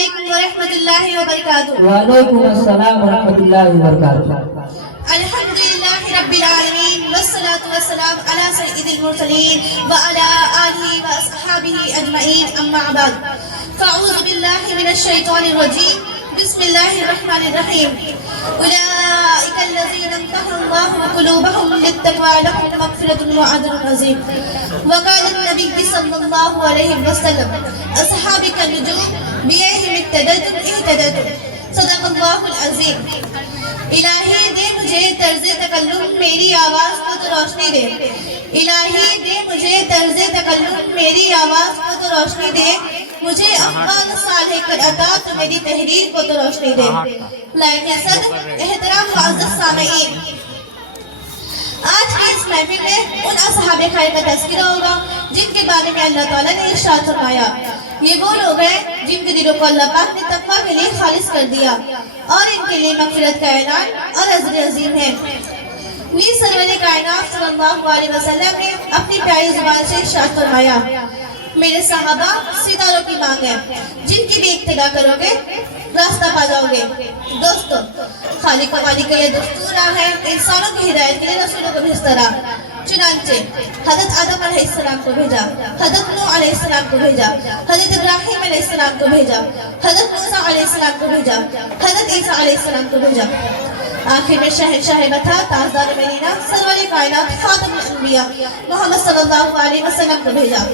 علیکم ورحمۃ اللہ وبرکاتہ۔ وعلیکم السلام ورحمۃ اللہ وبرکاتہ۔ الحمدللہ رب العالمین والصلاة والسلام علی سید المرسلین وعلی آلہ واصحابہ اجمعین، اما بعد فاعوذ باللہ من الشیطان الرجیم، بسم اللہ الرحمن الرحیم۔ اولئک الذین امتحن اللہ قلوبهم للتقوی لهم مغفرۃ واجر عظیم۔ وقال النبی صلی اللہ علیہ وسلم اصحابی كالنجوم بِأَيْهِمْ اقتدیتم اهتدیتم۔ صدق اللہ العظیم۔ الہی دے مجھے طرز تکلم میری آواز کو تو روشنی دے، الہی دے مجھے طرز تکلم میری آواز کو تو روشنی دے، مجھے افعال صالح کر عطا تو میری تحریر کو تو روشنی دے۔ لائق صدر احترام معزز سامعین، آج کی اس محفل میں ان اصحاب خیر کا تذکرہ ہوگا جن کے بارے میں اللہ تعالیٰ نے ارشاد فرمایا، یہ وہ لوگ ہیں جن کے دلوں کو اللہ پاک نے تقویٰ کے لیے خالص کر دیا اور ان کے لیے مغفرت کا اعلان اور اجر عظیم ہے۔ نیز سرور کائنات صلی اللہ علیہ وسلم نے اپنی پیاری زبان سے ارشاد فرمایا، میرے صحابہ ستاروں کی مانگ ہے، جن کی بھی اقتدا کرو گے راستہ پا جاؤ گے۔ دوستو، خالق و مالک کا یہ دستور ہے انسانوں کی ہدایت کے لیے رسولوں کو بھیجتا رہا۔ چنانچہ حضرت آدم علیہ السلام کو بھیجا، حضرت نوح علیہ السلام کو بھیجا، حضرت ابراہیم علیہ السلام کو بھیجا، حضرت موسیٰ علیہ السلام کو بھیجا، حضرت عیسیٰ علیہ السلام کو بھیجا، آخر میں شہنشاہ مدح تاجدار مدینہ سرور کائنات خاتم الانبیاء محمد صلی اللہ علیہ وسلم کو بھیجا۔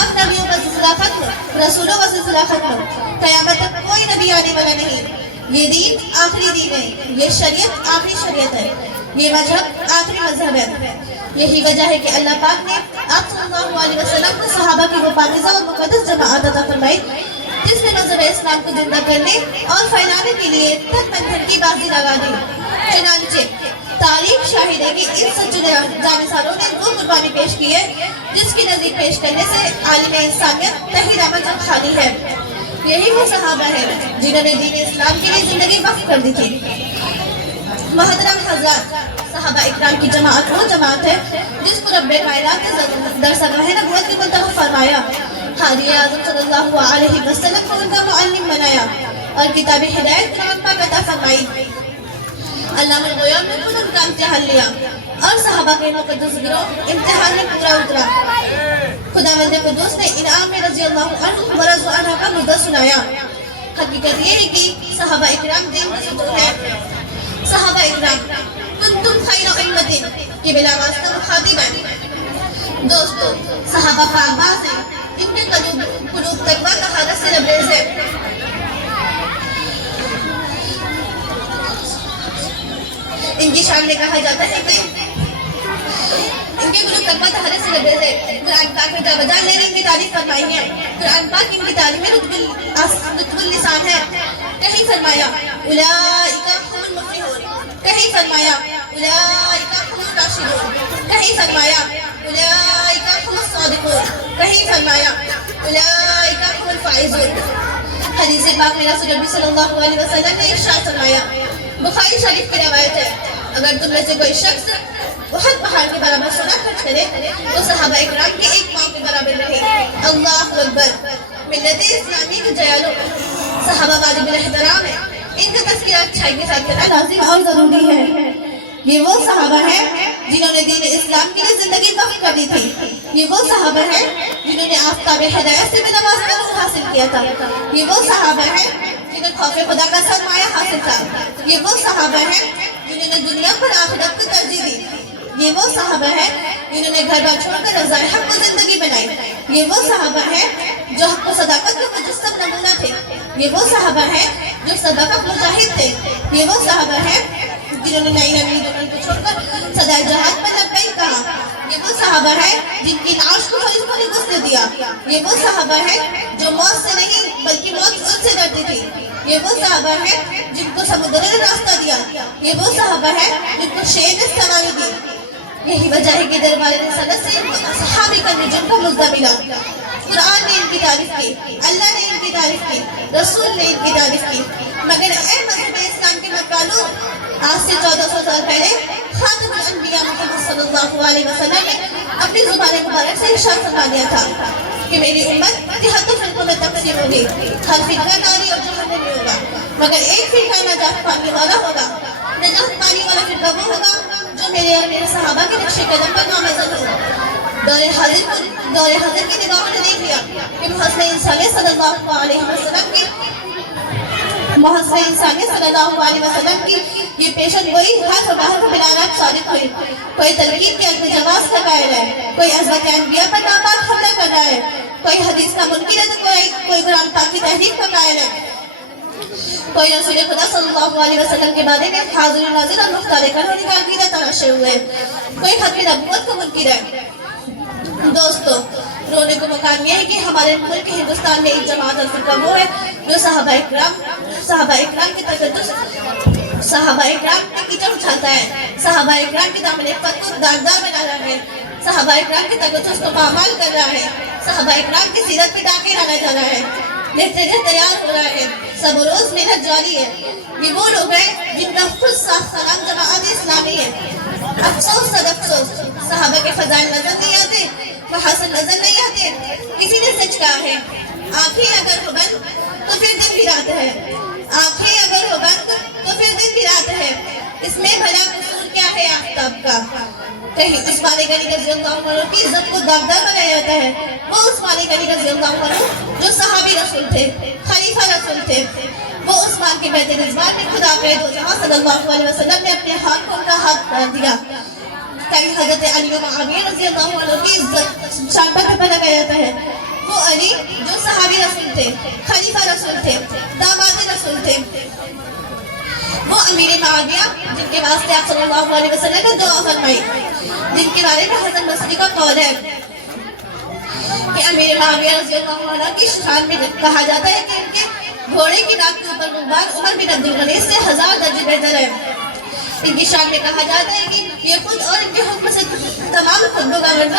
اب نبیوں کا سلسلہ ختم، رسولوں کا سلسلہ ختم، قیامت تک کوئی نبی آنے والا نہیں۔ یہ دین آخری دین ہے، یہ شریعت آخری شریعت ہے، یہ مذہب آخری مذہب ہے۔ یہی وجہ ہے کہ اللہ پاک نے آپ صلی اللہ علیہ وسلم کو صحابہ کی وہ پاکیزہ اور مقدس جماعت عطا فرمائی جس نے مذہب اسلام کو زندہ کرنے اور پھیلانے کے لیے تن من دھن کی بازی لگا دی۔ چنانچہ تاریخ شاہد ہے کہ ان سچے جانساروں نے وہ قربانی پیش کی ہے جس کی نظیر پیش کرنے سے عالم انسانیت تحیر عمل خالی ہے۔ یہی وہ صحابہ ہیں جنہوں نے دین اسلام کے لیے زندگی وقف کر دی تھی۔ محترم حضرات، صحابہ اکرام کی جماعت وہ جماعت ہے جس کو رب کائنات نے در سرمہ نبوت کے منتخب فرمایا، ہادی اعظم صلی اللہ علیہ وسلم کو ان کا معلم بنایا اور کتاب ہدایت قرآن پاک عطا فرمائی۔ علامہ الغیوب نے خود ان کا امتحان لیا اور صحابہ کے مقدس گروہ امتحان میں پورا اترا۔ خداوند قدوس نے انعام رضی اللہ عنہ و رضوا عنہ کا مدعا سنایا۔ حقیقت یہ ہے کہ صحابہ اکرام دین کا ستون ہے۔ صحابہ اکرام کنتم خیر امت کے بلا واسطہ مخاطب ہیں۔ دوستو، صحابہ پاکباز ہیں، ان کے قلوب تقویٰ کا حالت سے لبریز ہے۔ ان کی شان میں کہا جاتا ہے کہ ان کے قلوب تقویٰ کا حالت سے لبریز ہے۔ قرآن پاک میں جا بجا لے ان کی تعریف فرمائی ہے۔ قرآن پاک ان کی تعریف میں رتب اللسان ہے۔ کہیں فرمایا اولئک هم المفلحون، کہیں فرمایا اولئک هم الراشدون، کہیں فرمایا اولئک هم الصادقون، کہیں فرمایا اولئک هم الفائزون۔ حدیث پاک میں رسول اللہ صلی اللہ علیہ وسلم نے ارشاد فرمایا، بخاری شریف کی روایت ہے، اگر تم میں سے کوئی شخص بہت پہاڑ کے برابر سونا خرچ کرے تو صحابہ اکرام کے ایک پاؤں کے برابر رہے۔ اللہ اکبر۔ ملت اسلامی کے جیالوں، صحابہ واجب الاحترام ہے، ان کا تذکرہ اچھائی کے ساتھ کرنا لازم اور ضروری ہے۔ یہ وہ صحابہ ہیں جنہوں نے دین اسلام کے لیے زندگی وقف کر دی تھی۔ یہ وہ صحابہ ہیں جنہوں نے آفتاب ہدایت سے بنا واسطہ نور حاصل کیا تھا۔ یہ وہ صحابہ ہیں جنہوں نے خوف خدا کا سرمایہ حاصل کیا۔ یہ وہ صحابہ ہیں جنہوں نے دنیا پر آخرت کو ترجیح دی۔ یہ وہ صحابہ ہیں جنہوں نے گھر بار چھوڑ کر رضائے حق کو زندگی بنائی۔ یہ وہ صحابہ ہیں جو حق و صداقت کے مجسم نمونہ تھے۔ یہ وہ صحابہ ہیں جو صداقت مجاہد تھے۔ یہ وہ صحابہ ہیں جنہوں نے نئی نئی دنیا کو چھوڑ کر صدائے جہاد پر لبیک کہا۔ یہ وہ صحابہ ہیں جن کی نعش کو خلیج کو نہیں گھسنے دیا۔ یہ وہ صحابہ ہیں جو موت سے نہیں بلکہ موت ان سے ڈرتی تھی۔ یہ وہ صحابہ ہیں جن کو سمندر نے راستہ دیا۔ یہ وہ صحابہ ہیں جن کو شیر نے سواری دی۔ یہی وجہ ہے کہ دربار رسالت سے صحابی کا نجم کا مزدہ ملا۔ قرآن نے ان کی تعریف کی، اللہ نے ان کی تعریف کی، رسول نے ان کی تعریف کی۔ مگر اے مذہب اسلام کے مکالو، آج سے 1400 سال پہلے خاتم الانبیاء محمد صلی اللہ علیہ وسلم نے اپنی زبان مبارک سے ارشاد فرما دیا تھا کہ میری امت 73 فرقوں میں تقسیم ہوگی، ہر فرقہ ناری کو نہیں ہوگا، مگر ایک فرقہ نجات پانے والا ہوگا۔ نجات پانے والا فرقہ وہ ہوگا جو میرے اور میرے صحابہ کے نقش قدم پر نامزد ہو۔ دور حاضر کی نگاہوں نے دیکھ لیا کہ محسن انسانیت صلی اللہ علیہ وسلم کی یہ پیشن گوئی حرف بحرف بلانات صادق ہوئی۔ کوئی تلقین کے علم جواز کا قائل ہے، کوئی عظمت انبیاء پر ناپاک حملہ کر رہا ہے، کوئی حدیث کا منکر ہے تو کوئی قرآن پاک کی تحریف کا قائل ہے، کوئی رسول خدا صلی اللہ علیہ وسلم کے بارے میں حاضر ناظر اور مختار کرنے کا عقیدہ تراشے ہوئے، کوئی ختم نبوت کو منکر ہے۔ دوستو، رونے کو مقام یہ ہے کہ ہمارے ملک ہندوستان میں ایک جماعت اور فرقہ وہ ہے جو صحابہ اکرام کی تقدس صحابہ اکرام کی کیچڑ اٹھاتا ہے، صحابہ اکرام کی دامن عفت کو داغدار بنا رہا ہے، صحابہ اکرام کی تقدس کو پامال کر رہا ہے، صحابہ اکرام کی سیرت پہ ڈاکے ڈالا جا رہا ہے، لہجہ تیار ہو رہا ہے، سب روز محنت جاری ہے۔ یہ وہ لوگ ہیں جن کا خود ساختہ جماعت اسلامی ہے۔ افسوس صد افسوس، صحابہ کے فضائل نظر نہیں آتے، محاسن نظر نہیں آتے۔ کسی نے سچ کہا ہے، آنکھیں اگر ہو بند تو پھر دن بھی رات ہے، آنکھیں اگر ہو بند تو پھر دن بھی رات ہے، اس میں بھلا قصور کیا ہے آفتاب کا؟ کہیں عثمان غنی رضی اللہ عنہ کی عزت کو داغدار بنایا جاتا ہے، وہ عثمان غنی رضی اللہ عنہ جو صحابی رسول تھے، خلیفہ رسول تھے، وہ عثمان کے بیت رضوان میں خدا کے دو جہاں صلی اللہ علیہ وسلم نے اپنے ہاتھ کو ان کا ہاتھ ڈال دیا۔ کہیں حضرت علی و معاویہ رضی اللہ عنہ کی عزت شان پر ٹھپا لگایا جاتا ہے، وہ علی جو صحابی رسول تھے، خلیفہ رسول تھے، داماد رسول تھے، وہ امیر معاویہ جن کے واسطے آپ صلی اللہ علیہ وسلم نے دعا فرمائی، جن کے بارے میں حسن بصری کا قول ہے کہ امیر معاویہ رضی اللہ عنہ کی شان میں کہا جاتا ہے کہ ان کے گھوڑے کی ناک کے اوپر غبار عمر بن عبد الغنی سے 1000 درجے بہتر ہے۔ ان کی شان میں کہا جاتا ہے کہ یہ خود اور ان کے حکم سے تمام گورنر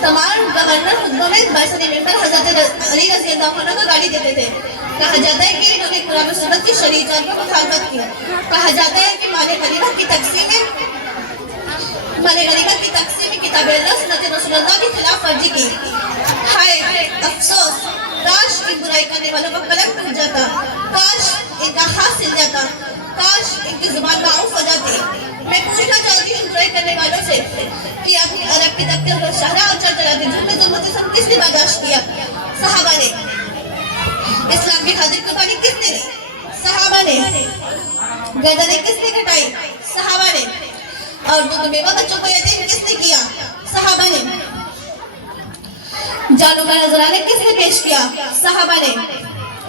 خطبوں میں برسن ممبر حضرت علی رضی اللہ عنہ کو گاڑی دیتے تھے۔ کہا جاتا ہے کہ انہوں نے قرآن و سنت کی شرعی طور پر مخالفت کی۔ کہا جاتا ہے کہ مال غنیمت کی تقسیم کتاب اللہ سنت رسول اللہ کی خلاف ورزی کی۔ ہائے افسوس، کاش ان برائی کرنے والوں کا قلم ٹوٹ جاتا، کاش ان کا ہاتھ سل جاتا، کاش ان کی زبان معاف ہو جاتی۔ میں پوچھنا چاہتی ہوں برائی کرنے والوں سے کہ اپنی عرب کی تکتے پر شہرہ اور چڑھاتی ظلم سے کس نے برداشت کیا؟ صحابہ نے۔ اسلام کی خاطر قربانی کس نے دی؟ صحابہ نے۔ گردنیں کس نے کٹائی؟ صحابہ نے۔ اور دودھ بیوہ بچوں کو یتیم کس نے کیا؟ صحابہ نے۔ جانوں کا نذرانہ کس نے پیش کیا؟ صحابہ نے۔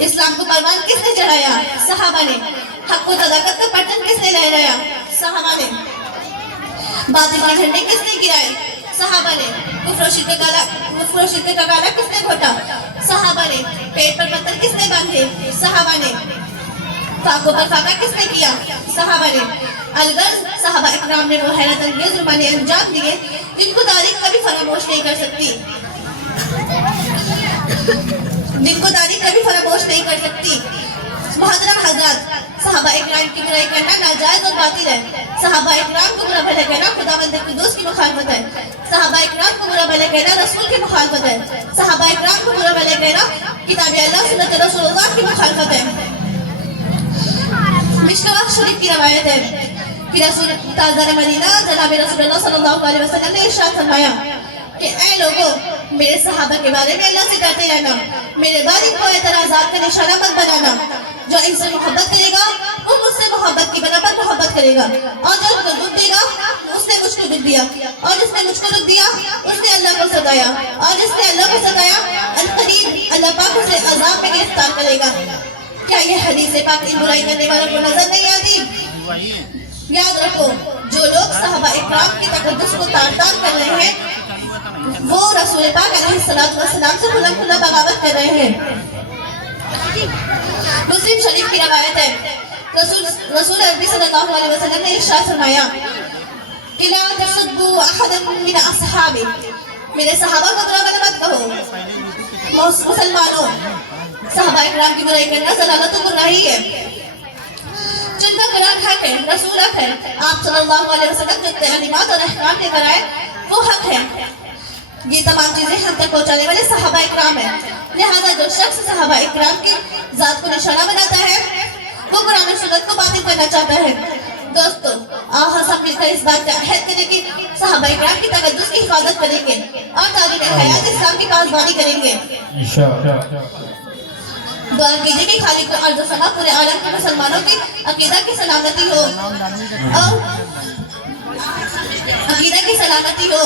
اسلام کو پروان کس نے چڑھایا؟ صحابہ نے۔ حق و صداقت کا پرچم کس نے لہرایا؟ صحابہ نے۔ باطل کے جھنڈے کس نے گرائے؟ صحابہ نے۔ کفر و شرک کا گالا کس نے گھوٹا؟ صحابہ نے۔ پیٹ پر پتھر کس نے باندھے؟ صحابہ نے۔ فاقوں پر فاقہ کس نے کیا؟ صحابہ نے۔ الغرض صحابہ اکرام نے وہ حیرت انگیز زمانے انجام دیے جن کو تاریخ کبھی فراموش نہیں کر سکتی، محترم حضرات، صحابہ اکرام کی برائی کرنا ناجائز اور باطل ہے۔ صحابہ اکرام کو برا بھلا کہنا خداوند قدوس کی مخالفت ہے۔ صحابہ اکرام کو برا بھلا کہنا رسول کی مخالفت ہے۔ صحابہ اکرام کو برا بھلا کہنا کتاب اللہ سنت رسول اللہ کی مخالفت ہے۔ مشکوہ شریف کی روایت ہے کہ رسول تاجدار مدینہ جناب رسول اللہ صلی اللہ علیہ وسلم نے ارشاد فرمایا کہ اے لوگوں، میرے صحابہ کے بارے میں اللہ سے ڈرتے رہنا، میرے والد کو اعتراضات کا نشانہ مت بنانا۔ جو ان سے محبت کرے گا وہ مجھ سے محبت کی بنا پر محبت کرے گا، اور جو ان کو دودھ دے گا اس نے مجھ کو دودھ دیا، اور جس نے مجھ کو دودھ دیا اس نے اللہ کو ستایا، اور جس نے اللہ کو ستایا عنقریب اللہ پاک اسے عذاب میں گرفتار کرے گا۔ کیا یہ حدیث پاک ان برائی کرنے والوں کو نظر نہیں آتی؟ یاد رکھو، جو لوگ صحابہ اکرام کی تقدس کو تار تار کر رہے ہیں وہ رسول پاک علیہ السلام سے کھلا کھلا بغاوت کر رہے ہیں۔ مسلم شریف کی روایت ہے، رسول عربی صلی اللہ علیہ وسلم نے ارشاد فرمایا کہ لا تسبوا احدا من اصحابی، میرے صحابہ کو برا بھلا مت کہو۔ مسلمانوں، صحابہ اکرام کی برائی کرنا ضلالت و گمراہی ہے۔ جن کا قرآن حق ہے، رسول حق ہے، آپ صلی اللہ علیہ وسلم جو تعلیمات اور احکام دے کر آئے وہ حق ہے۔ یہ تمام چیزیں ہم تک پہنچانے والے صحابہ اکرام ہیں۔ لہذا جو شخص صحابہ اکرام کی ذات کو نشانہ بناتا ہے وہ قرآن و سنت کو باطل کرنا چاہتا ہے۔ دوستو، ہم سب مل کر اس بات کا عہد کریں کہ صحابہ کرام کی تقدس کی حفاظت کریں گے اور تعلیم حیات اسلام کی پاسبانی کریں گے۔ دعا کیجئے کہ خالق ارض و سما پورے عالم کے مسلمانوں کی عقیدہ کی سلامتی ہو اور عقیدہ کی سلامتی ہو۔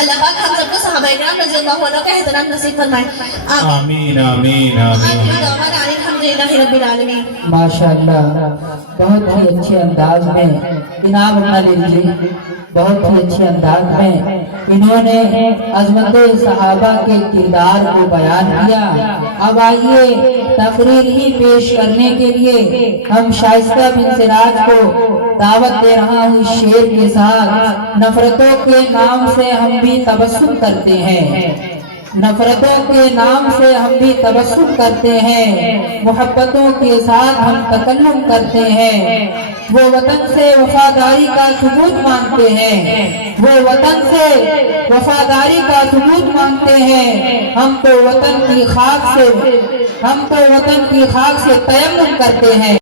اللہ پاک ہم سب کو صحابہ کرام رضی اللہ عنہ کا احترام نصیب فرمائے۔ آمین آمین آمین۔ الحمدللہ رب العالمین۔ ماشاءاللہ، بہت ہی اچھے انداز میں انعام اٹھا لیجیے، بہت ہی اچھے انداز میں انہوں نے عظمت صحابہ کے کردار کو بیان کیا۔ اب آئیے تقریر ہی پیش کرنے کے لیے ہم شائستہ بن سراج کو دعوت دے رہا ہوں اس شعر کے ساتھ۔ نفرتوں کے نام سے ہم بھی تبسم کرتے ہیں، نفرتوں کے نام سے ہم بھی تبسم کرتے ہیں، محبتوں کے ساتھ ہم تکلم کرتے ہیں۔ وہ وطن سے وفاداری کا ثبوت مانگتے ہیں، وہ وطن سے وفاداری کا ثبوت مانگتے ہیں۔ ہم تو وطن کی خاک سے تیمم کرتے ہیں۔